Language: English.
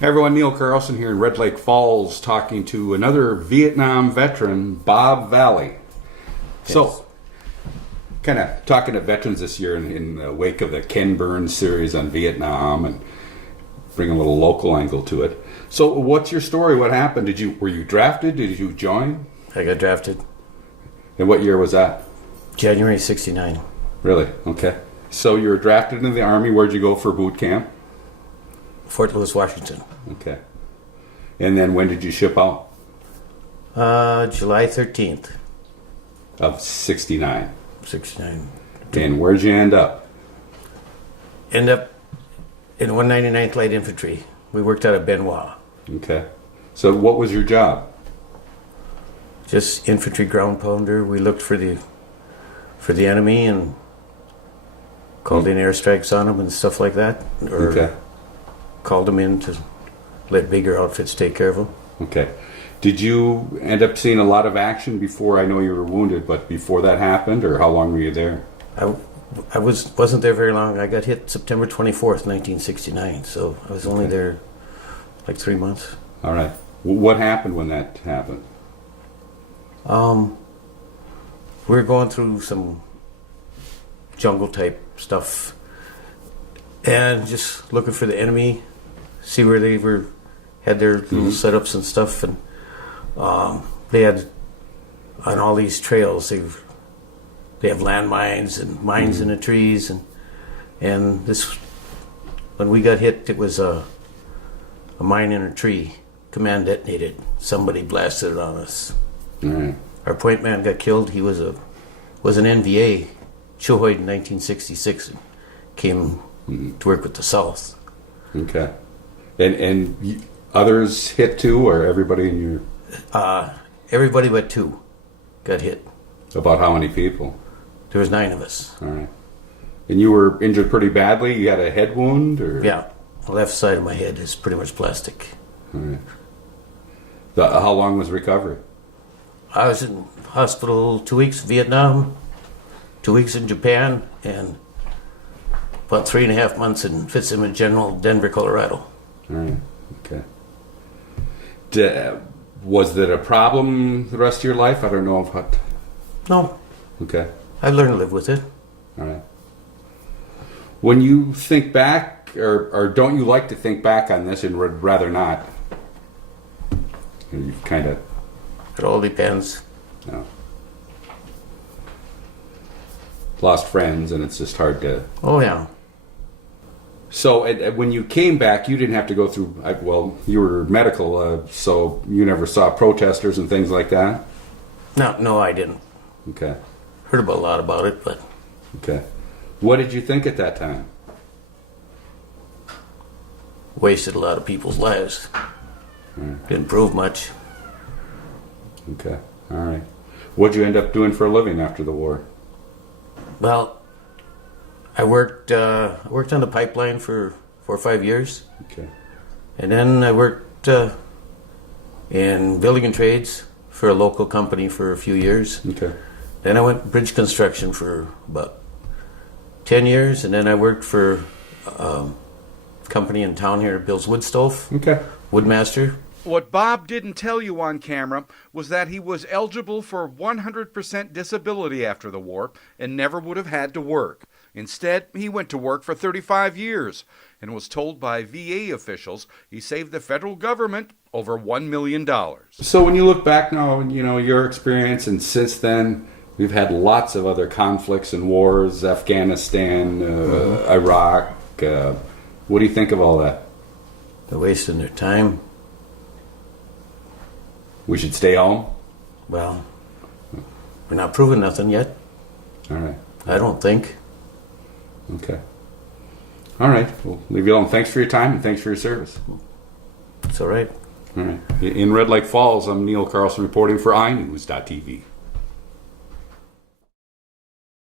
Hey everyone, Neil Carlson here in Red Lake Falls talking to another Vietnam veteran, Bob Valley. So, kind of talking to veterans this year in the wake of the Ken Burns series on Vietnam and bring a little local angle to it. So, what's your story? What happened? Were you drafted? Did you join? I got drafted. And what year was that? January 69. Really? Okay. So you were drafted into the Army. Where'd you go for boot camp? Fort Lewis, Washington. Okay. And then when did you ship out? July 13th. Of 69. 69. And where'd you end up? End up in 199th Light Infantry. We worked out of Benoit. Okay. So what was your job? Just infantry ground pounder. We looked for the enemy and called in airstrikes on them and stuff like that. Or Okay. called them in to let bigger outfits take care of them. Okay. Did you end up seeing a lot of action before? I know you were wounded, but before that happened, or how long were you there? I wasn't there very long. I got hit September 24th, 1969, so I was only there like 3 months. All right. What happened when that happened? We were going through some jungle type stuff and just looking for the enemy, see where they had their little setups and stuff, and they had on all these trails they have landmines and mines in the trees, and this when we got hit, it was a mine in a tree. Command detonated. Somebody blasted it on us. All right. Our point man got killed. He was an NVA, Chuhoid in 1966, and came to work with the South. Okay. And others hit too, or everybody in your... Everybody but 2 got hit. About how many people? There was 9 of us. All right. And you were injured pretty badly? You had a head wound, or...? Yeah. The left side of my head is pretty much plastic. All right. How long was recovery? I was in hospital 2 weeks in Vietnam, 2 weeks in Japan, and about 3.5 months in Fitzsimmons General, Denver, Colorado. All right. Okay. Was that a problem the rest of your life? I don't know if what... No, Okay. I learned to live with it. All right. When you think back, or don't you like to think back on this and would rather not? You've kind of... It all depends. No. Lost friends, and it's just hard to... Oh, yeah. So when you came back, you didn't have to go through... Well, you were medical, so you never saw protesters and things like that? No, I didn't. Okay. Heard a lot about it, but Okay. What did you think at that time? wasted a lot of people's lives. Didn't prove much. Okay. All right. What'd you end up doing for a living after the war? Well, I worked on the pipeline for 4 or 5 years, Okay. and then I worked in building and trades for a local company for a few years. Okay. Then I went bridge construction for about 10 years, and then I worked for a company in town here that builds wood stove, Okay. Woodmaster. What Bob didn't tell you on camera was that he was eligible for 100% disability after the war and never would have had to work. Instead, he went to work for 35 years and was told by VA officials he saved the federal government over $1 million. So when you look back now, you know, your experience, and since then, we've had lots of other conflicts and wars, Afghanistan, Iraq. What do you think of all that? They're wasting their time. We should stay home? Well, we're not proving nothing yet. All right. I don't think. Okay. All right. We'll leave you alone. Thanks for your time and thanks for your service. It's all right. All right. In Red Lake Falls, I'm Neil Carlson reporting for iNews.tv.